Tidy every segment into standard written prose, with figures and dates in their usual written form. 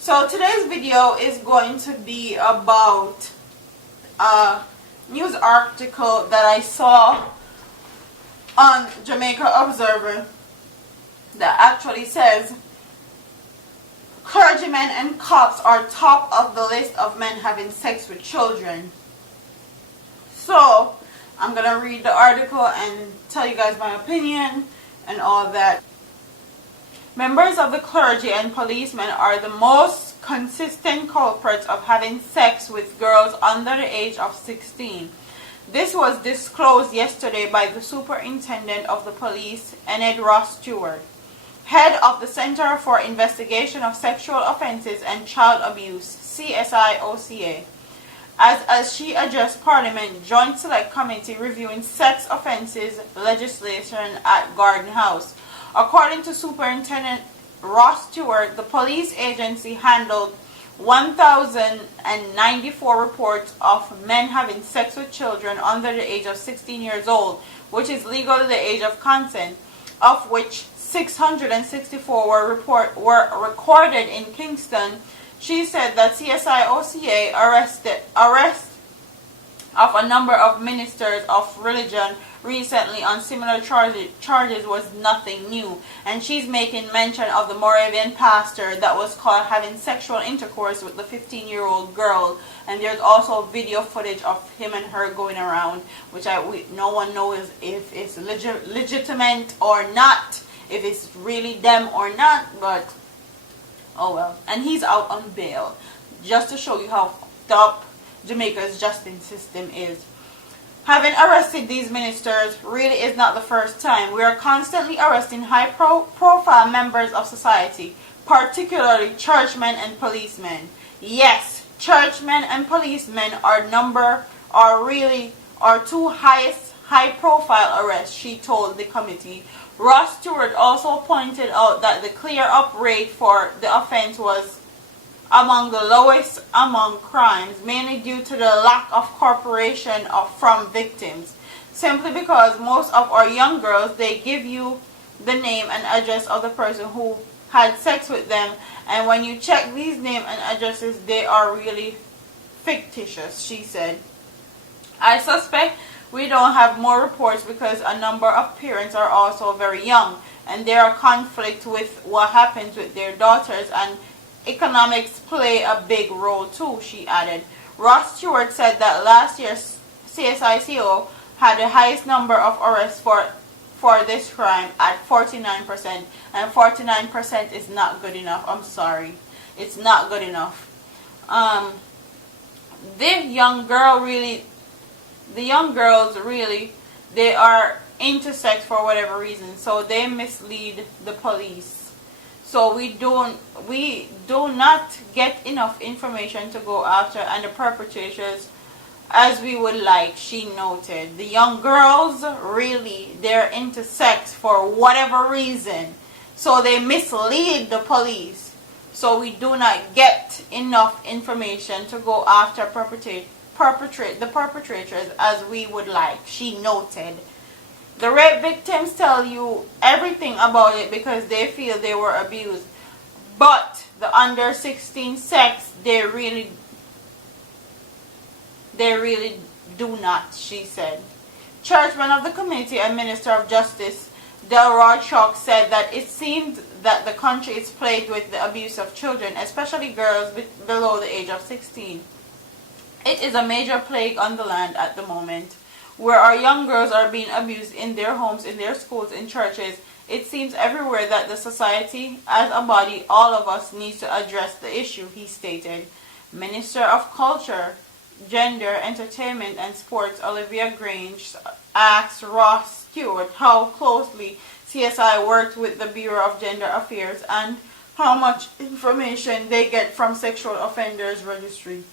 So today's video is going to be about a news article that I saw on Jamaica Observer that actually says clergymen and cops are top of the list of men having sex with children. So I'm going to read the article and tell you guys my opinion and all that. Members of the clergy and policemen are the most consistent culprits of having sex with girls under the age of 16. This was disclosed yesterday by the Superintendent of the Police, Enid Ross Stewart, head of the Center for Investigation of Sexual Offences and Child Abuse, CSIOCA, as she addressed Parliament Joint Select Committee reviewing sex offences legislation at Garden House. According to Superintendent Ross Stewart, the police agency handled 1,094 reports of men having sex with children under the age of 16 years old, which is legally the age of consent, of which 664 were recorded in Kingston. She said that CSIOCA arrest of a number of ministers of religion recently on similar charges was nothing new, and she's making mention of the Moravian pastor that was caught having sexual intercourse with the 15-year-old girl, and there's also video footage of him and her going around, which no one knows if it's legitimate or not, if it's really them or not, but oh well. And he's out on bail, just to show you how fucked up Jamaica's justice system is. Having arrested these ministers really is not the first time. We are constantly arresting high-profile members of society, particularly churchmen and policemen. Yes, churchmen and policemen are two highest high-profile arrests, she told the committee. Ross Stewart also pointed out that the clear-up rate for the offense was among the lowest among crimes, mainly due to the lack of cooperation from victims. Simply because most of our young girls, they give you the name and address of the person who had sex with them, and when you check these names and addresses, they are really fictitious, she said. I suspect we don't have more reports because a number of parents are also very young, and there are conflicts with what happens with their daughters, and economics play a big role too, she added. Ross Stewart said that last year CSICO had the highest number of arrests for this crime at 49%, and 49% is not good enough. I'm sorry, it's not good enough. The young girls really, they are into sex for whatever reason, so they mislead the police. So we do not get enough information to go after and the perpetrators as we would like, she noted. The young girls, really, they're into sex for whatever reason, so they mislead the police. So we do not get enough information to go after the perpetrators as we would like, she noted. The rape victims tell you everything about it because they feel they were abused. But the under 16 sex, they really do not, she said. Chairman of the committee and Minister of Justice, Delroy Chalk, said that it seemed that the country is plagued with the abuse of children, especially girls below the age of 16. It is a major plague on the land at the moment, where our young girls are being abused in their homes, in their schools, in churches. It seems everywhere that the society, as a body, all of us needs to address the issue, he stated. Minister of Culture, Gender, Entertainment and Sports, Olivia Grange, asked Ross Stewart how closely CSI worked with the Bureau of Gender Affairs and how much information they get from Sexual Offenders Registry.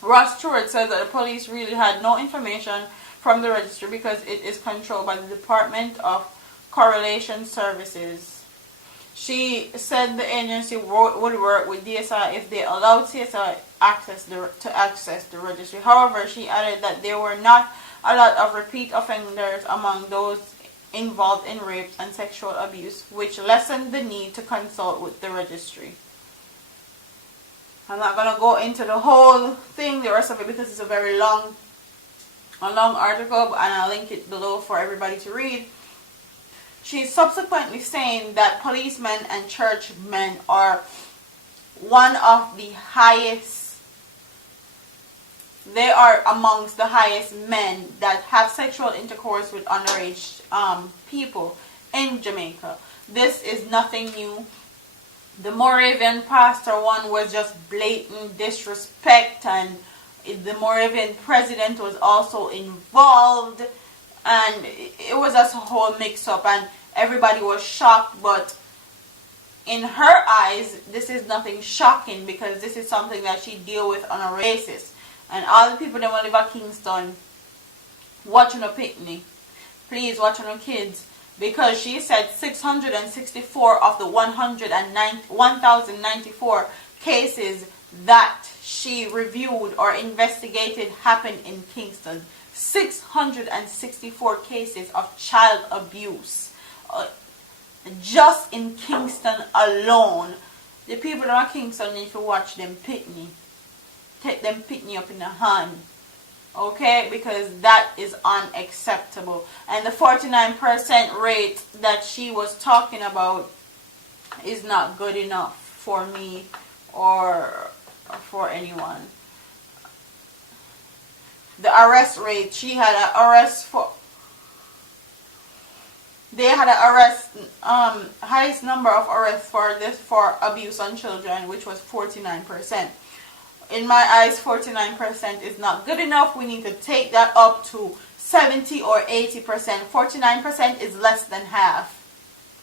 Ross Stewart said that the police really had no information from the registry because it is controlled by the Department of Correlation Services. She said the agency would work with DSI if they allowed CSI to access the registry. However, she added that there were not a lot of repeat offenders among those involved in rape and sexual abuse, which lessened the need to consult with the registry. I'm not gonna go into the whole thing, the rest of it, because it's a very long article, and I'll link it below for everybody to read. She's subsequently saying that policemen and churchmen are one of the highest, they are amongst the highest men that have sexual intercourse with underage people in Jamaica. This is nothing new. The Moravian pastor one was just blatant disrespect, and the Moravian president was also involved, and it was just a whole mix-up, and everybody was shocked. But in her eyes, this is nothing shocking, because this is something that she deal with on a basis. And all the people that live at Kingston, watching a picnic, please watch on your kids, because she said 664 of the 1,094 cases that she reviewed or investigated happened in Kingston. 664 cases of child abuse. Just in Kingston alone. The people that are Kingston need to watch them picnic. Take them picnic up in the hand. Okay? Because that is unacceptable. And the 49% rate that she was talking about is not good enough for me or for anyone. The arrest rate, she had an arrest for, they had an arrest, highest number of arrests for this, for abuse on children, which was 49%. In my eyes, 49% is not good enough. We need to take that up to 70 or 80%. 49% is less than half.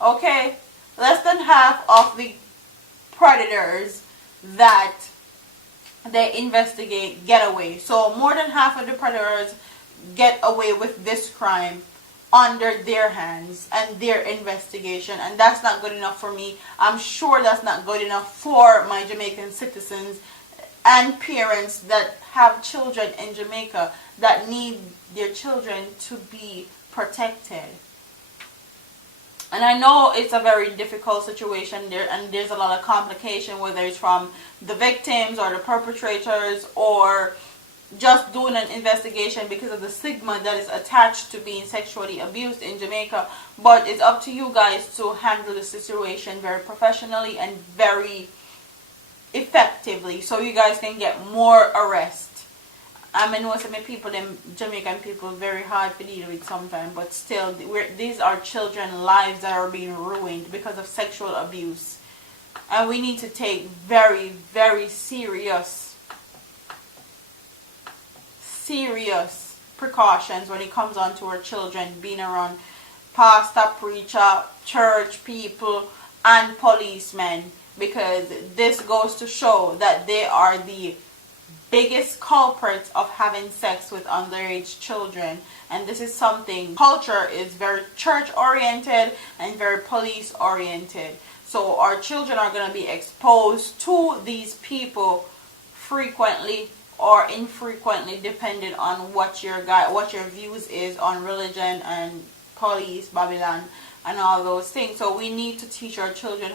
Okay? Less than half of the predators that they investigate get away. So more than half of the predators get away with this crime under their hands and their investigation, and that's not good enough for me. I'm sure that's not good enough for my Jamaican citizens and parents that have children in Jamaica that need their children to be protected. And I know it's a very difficult situation there, and there's a lot of complication, whether it's from the victims or the perpetrators, or just doing an investigation because of the stigma that is attached to being sexually abused in Jamaica. But it's up to you guys to handle the situation very professionally and very effectively, so you guys can get more arrests. I know some people, them Jamaican people, very hard to deal with sometimes, but still, these are children's lives that are being ruined because of sexual abuse. And we need to take very, very serious precautions when it comes on to our children being around pastor, preacher, church people, and policemen, because this goes to show that they are the biggest culprits of having sex with underage children. And this is something, culture is very church oriented and very police oriented. So our children are going to be exposed to these people frequently or infrequently, depending on what your views is on religion and police, Babylon, and all those things. So we need to teach our children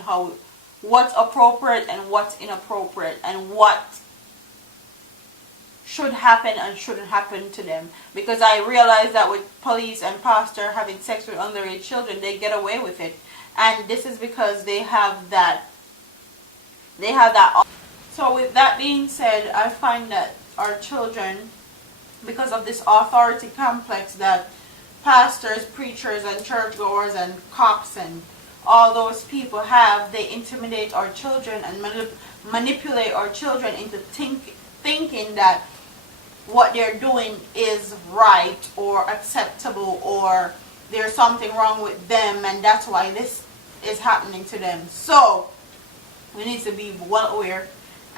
what's appropriate and what's inappropriate, and what should happen and shouldn't happen to them. Because I realize that with police and pastor having sex with underage children, they get away with it. And this is because they have that. So with that being said, I find that our children, because of this authority complex that pastors, preachers, and churchgoers and cops and all those people have, they intimidate our children and manipulate our children into thinking that what they're doing is right or acceptable, or there's something wrong with them, and that's why this is happening to them. So we need to be well aware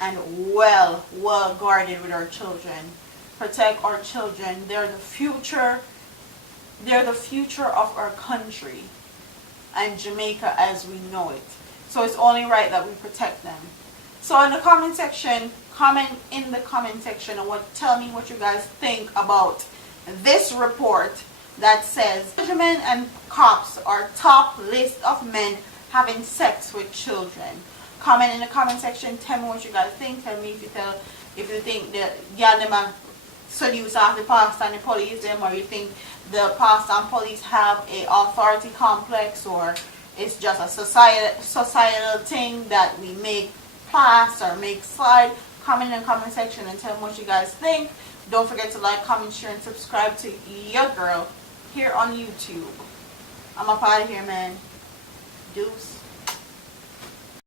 and well guarded with our children. Protect our children. They're the future. They're the future of our country and Jamaica as we know it. So it's only right that we protect them. So in the comment section, comment in the comment section and tell me what you guys think about this report that says fishermen and cops are top list of men having sex with children. Comment in the comment section. Tell me what you guys think. Tell me if you think the y'all them are seduce off the pastor and the police them, or you think the pastor and police have a authority complex, or it's just a societal thing that we make pass or make slide. Comment in the comment section and tell me what you guys think. Don't forget to like, comment, share, and subscribe to your girl here on YouTube. I'm up out of here, man. Deuce.